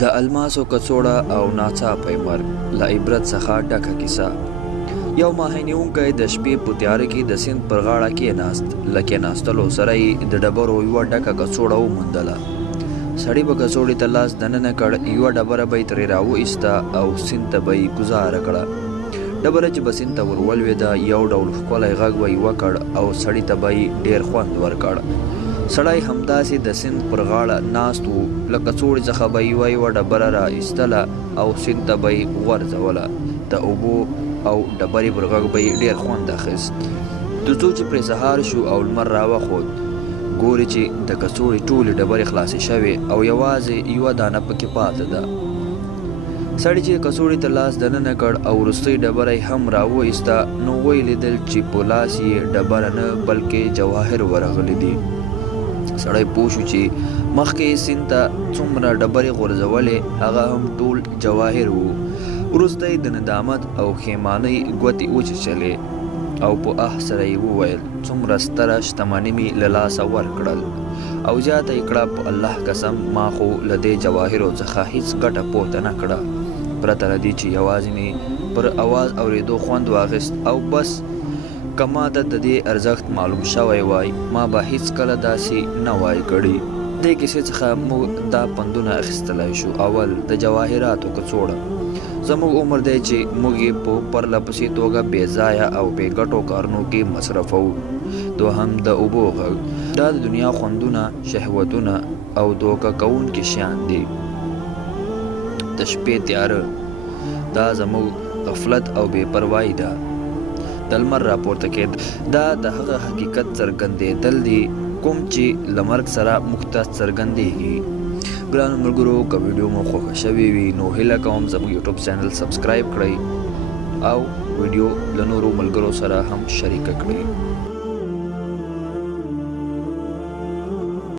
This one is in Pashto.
د الماسو کڅوړه او ناڅاپه مرګ له عبرت څخه ډکه کیسه. یو ماهینونکی د شپې په تیاره کې د سیند پر غاړه کېناست. له کېناستلو سره یې د ډبرو یوه ډکه کڅوړه وموندله. سړي به کڅوړې ته لاس دننه کړ، یوه ډبره به یې ترې راوایسته او سیند ته به یې ګوزاره کړه. ډبره چې به سیند ته ور ولوېده، یو ډول ښکلی غږ به یې وکړ او سړي ته به یې ډېر خوند ورکړ. سړی همداسې د سیند پر غاړه ناست و، له کڅوړې څخه به یوه ډبره را ایستله او سیند ته به یې غورځوله. د اوبو او ډبرې پر غږ به یې ډېر خوند اخیست. تر څو چې پرې سهار شو او لمر راوخوت، ګوري چې د کڅوړې ټولې ډبرې خلاصې شوې او یوازې یوه دانه پکې پاته ده. سړي چې کڅوړې ته لاس دننه کړ او وروستۍ ډبره یې هم راوایسته، نو ویې لیدل چې په لاس یې ډبره نه بلکې جواهر ورغلي دي. سړی پوه شو چې مخکې یې سیند ته څومره ډبرې غورځولې، هغه هم ټول جواهر وو. وروسته یې د ندامت او ښیمانۍ ګوتې وچیچلې او په سره یې وویل، څومره ستره شتمني مې له لاسه ورکړل. او زیاته یې کړه، په الله قسم ما خو له دې جواهرو څخه هیڅ ګټه پورته نه کړه، پرته له دې چې یوازې مې پر اواز اورېدو خوند واخیست. او بس که ما ته د دې ارزښت معلوم شوی وای، ما به هیڅکله داسې نه وای کړی. دې کیسې څخه موږ دا پندونه اخیستلی شو. اول، د جواهراتو کڅوړه. زموږ عمر دی چې موږ یې په پرله پسې توګه بې ځایه او بې ګټو کارونو کې مصرفوو. دوهم، د اوبو غږ. دا د دنیا خوندونه، شهوتونه او دوکه کوونکي شیان دي. د شپې تیاره، دا زموږ غفلت او بې پروایي ده. د لمر راپورته کېد، دا د هغه حقیقت څرګندېدل دي کوم چې له مرګ سره موږ ته څرګندېږي. ګرانو ملګرو، که ویډیو مو خوښه شوې وي نو هیله کوم زموږ یوټیوب چینل سبسکرایب کړئ او ویډیو له نورو ملګرو سره هم شریکه کړئ.